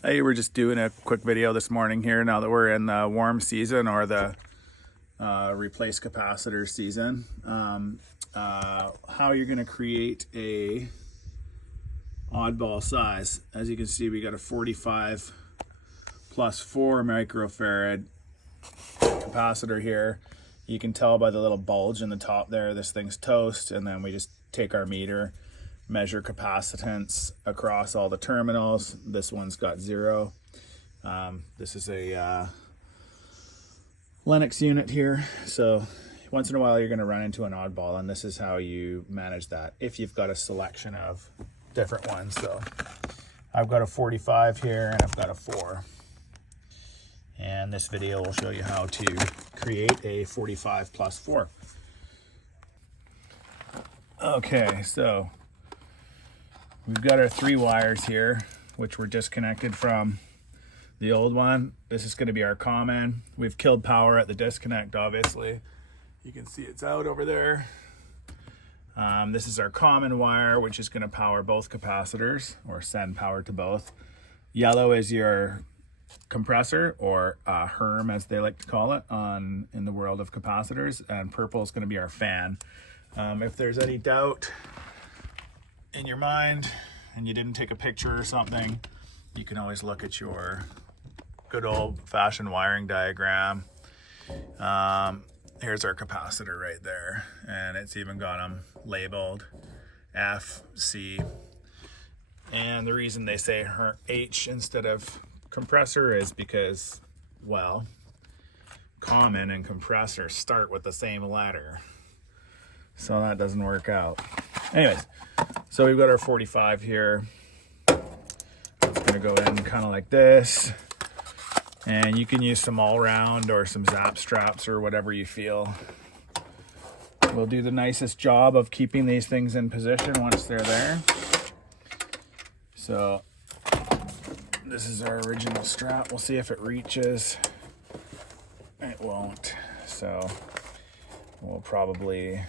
Hey, we're just doing a quick video this morning here now that we're in the warm season, or the replace capacitor season. How you're going to create a oddball size. As you can see, we got a 45 plus 4 microfarad capacitor here. You can tell by the little bulge in the top there, this thing's toast, and then we just take our meter, measure capacitance across all the terminals. This one's got 0. This is a Lennox unit here, so once in a while you're going to run into an oddball, and this is how you manage that if you've got a selection of different ones. So I've got a 45 here and I've got a 4, and this video will show you how to create a 45 plus 4. Okay, so we've got our 3 wires here, which were disconnected from the old one. This is going to be our common. We've killed power at the disconnect, obviously. You can see it's out over there. This is our common wire, which is going to power both capacitors, or send power to both. Yellow is your compressor, or HERM as they like to call it in the world of capacitors, and purple is going to be our fan. If there's any doubt in your mind and you didn't take a picture or something, you can always look at your good old-fashioned wiring diagram. Here's our capacitor right there, and it's even got them labeled F, C, and the reason they say H instead of compressor is because, well, common and compressor start with the same letter, so that doesn't work out. Anyways, so we've got our 45 here. It's gonna go in kind of like this, and you can use some all-round or some zap straps or whatever you feel will do the nicest job of keeping these things in position once they're there. So this is our original strap. We'll see if it reaches. It won't, so we'll probably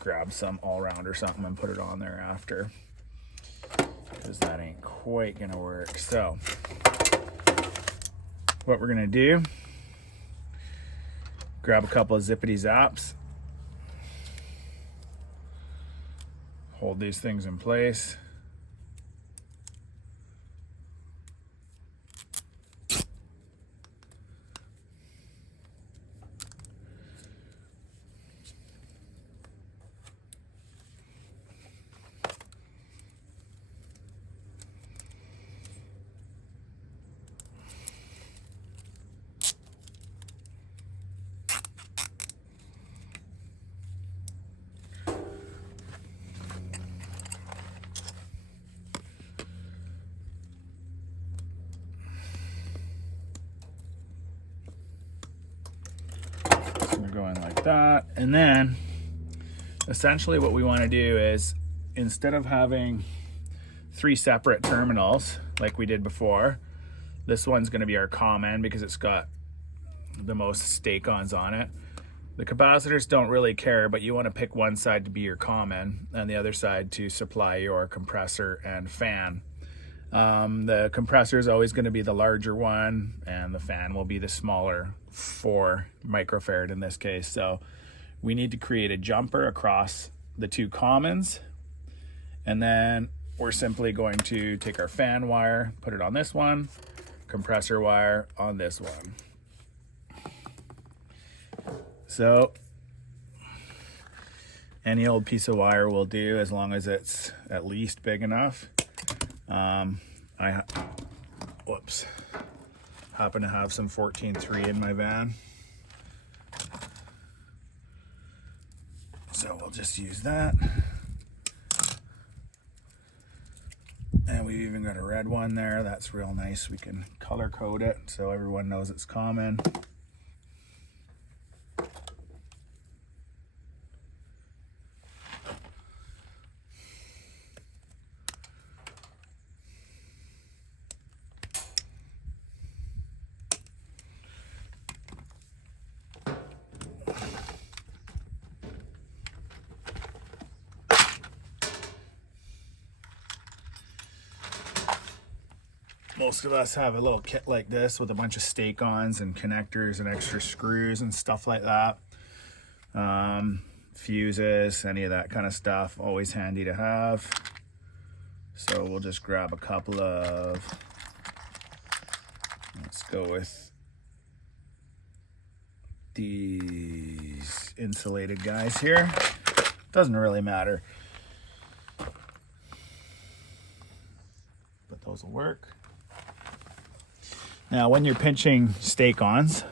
grab some all-round or something and put it on there after, because that ain't quite gonna work. So what we're gonna do, grab a couple of zippity zaps, hold these things in place, going like that. And then essentially what we want to do is, instead of having 3 separate terminals like we did before, this one's going to be our common because it's got the most stake-ons on it. The capacitors don't really care, but you want to pick one side to be your common and the other side to supply your compressor and fan. The compressor is always going to be the larger one, and the fan will be the smaller 4 microfarad in this case. So we need to create a jumper across the 2 commons, and then we're simply going to take our fan wire, put it on this one, compressor wire on this one. So any old piece of wire will do, as long as it's at least big enough. I happen to have some 14.3 in my van, so we'll just use that. And we've even got a red one there. That's real nice. We can color code it so everyone knows it's common. most of us have a little kit like this with a bunch of stake-ons and connectors and extra screws and stuff like that. Fuses, any of that kind of stuff, always handy to have. So we'll just grab a couple of, let's go with these insulated guys here. Doesn't really matter, but those will work. Now when you're pinching stake-ons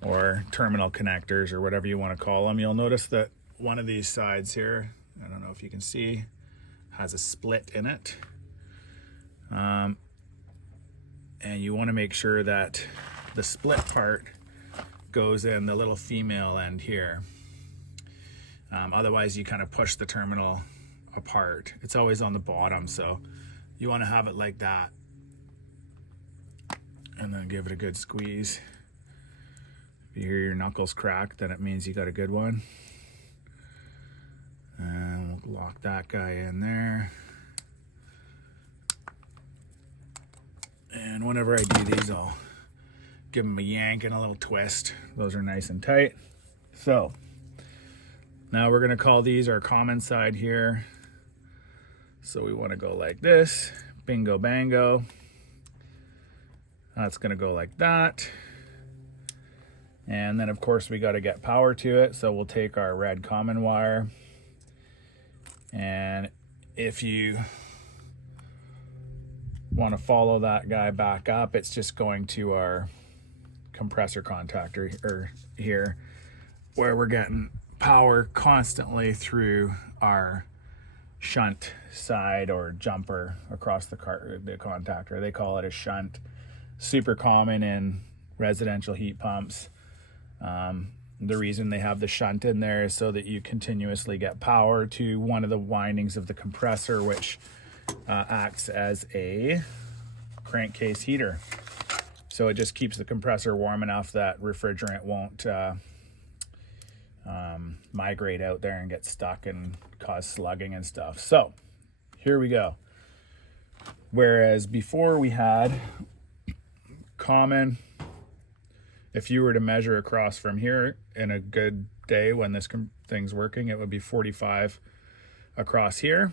or terminal connectors or whatever you want to call them, you'll notice that one of these sides here, I don't know if you can see, has a split in it. And you want to make sure that the split part goes in the little female end here. Otherwise you kind of push the terminal apart. It's always on the bottom, so you want to have it like that. And then give it a good squeeze. If you hear your knuckles crack, then it means you got a good one. And we'll lock that guy in there. And whenever I do these, I'll give them a yank and a little twist. Those are nice and tight. So now we're gonna call these our common side here. So we wanna go like this, bingo bango. That's gonna go like that. And then of course we gotta get power to it. So we'll take our red common wire. And if you wanna follow that guy back up, it's just going to our compressor contactor or here, where we're getting power constantly through our shunt side or jumper across the contactor. They call it a shunt. Super common in residential heat pumps. The reason they have the shunt in there is so that you continuously get power to one of the windings of the compressor, which acts as a crankcase heater. So it just keeps the compressor warm enough that refrigerant won't migrate out there and get stuck and cause slugging and stuff. So here we go. Whereas before we had common, if you were to measure across from here in a good day when this thing's working, it would be 45 across here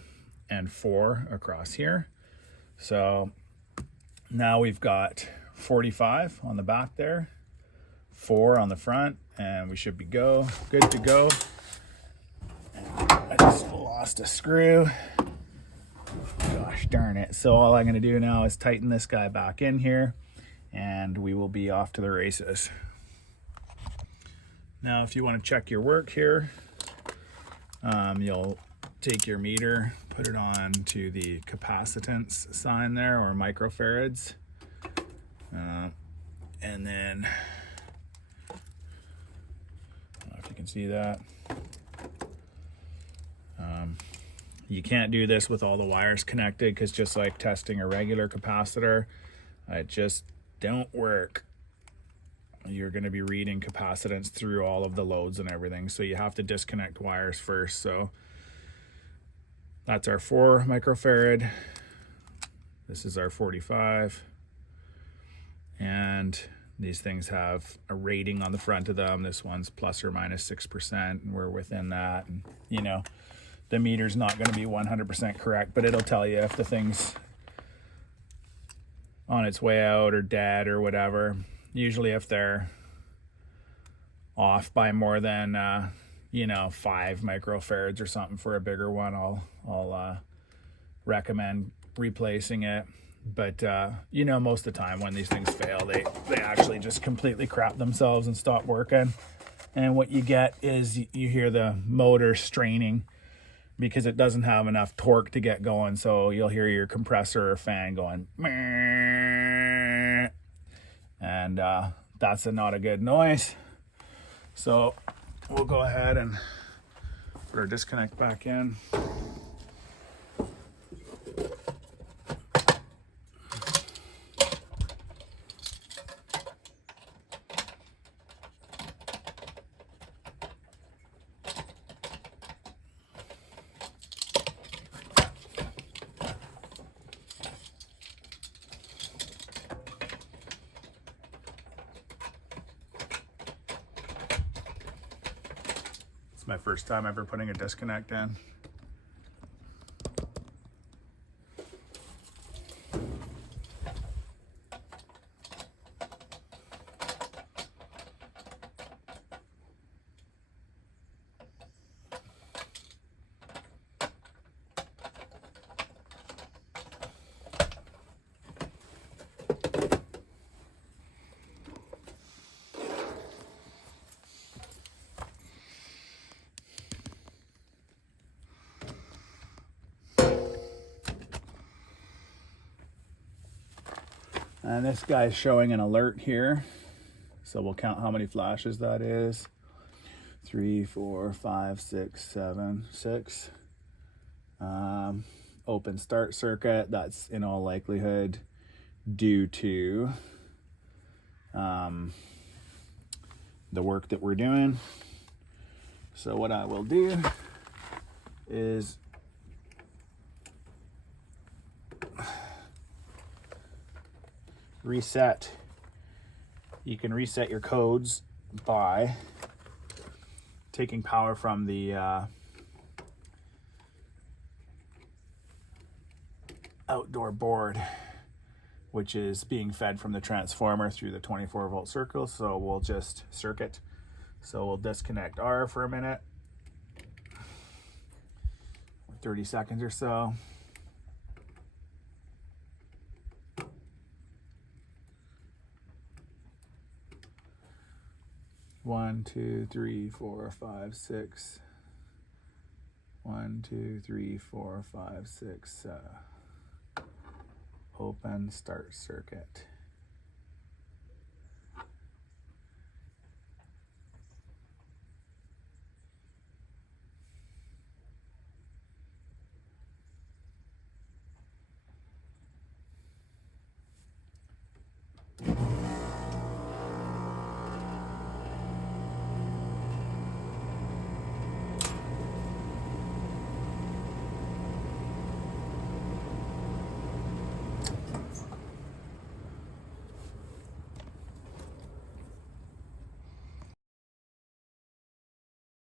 and 4 across here. So now we've got 45 on the back there, 4 on the front, and we should be good to go. I just lost a screw. Gosh darn it. So all I'm gonna do now is tighten this guy back in here, and we will be off to the races. Now, if you want to check your work here, you'll take your meter, put it on to the capacitance sign there, or microfarads, and then, I don't know if you can see that. You can't do this with all the wires connected, because just like testing a regular capacitor, it just don't work. You're going to be reading capacitance through all of the loads and everything, so you have to disconnect wires first. So that's our 4 microfarad. This is our 45, and these things have a rating on the front of them. This one's plus or minus 6%, and we're within that. And you know, the meter's not going to be 100% correct, but it'll tell you if the thing's on its way out or dead or whatever. Usually if they're off by more than 5 microfarads or something for a bigger one, I'll recommend replacing it. But most of the time when these things fail, they actually just completely crap themselves and stop working. And what you get is you hear the motor straining because it doesn't have enough torque to get going. So you'll hear your compressor or fan going, and that's not a good noise. So we'll go ahead and put our disconnect back in. my first time ever putting a disconnect in. And this guy's showing an alert here. So we'll count how many flashes that is. 3, 4, 5, 6, 7, 6. Open start circuit. That's in all likelihood due to the work that we're doing. So what I will do is reset. You can reset your codes by taking power from the outdoor board, which is being fed from the transformer through the 24-volt circle. So we'll just circuit. So we'll disconnect R for a minute, 30 seconds or so. One, two, three, four, five, six. 1, 2, 3, 4, 5, 6. Open start circuit.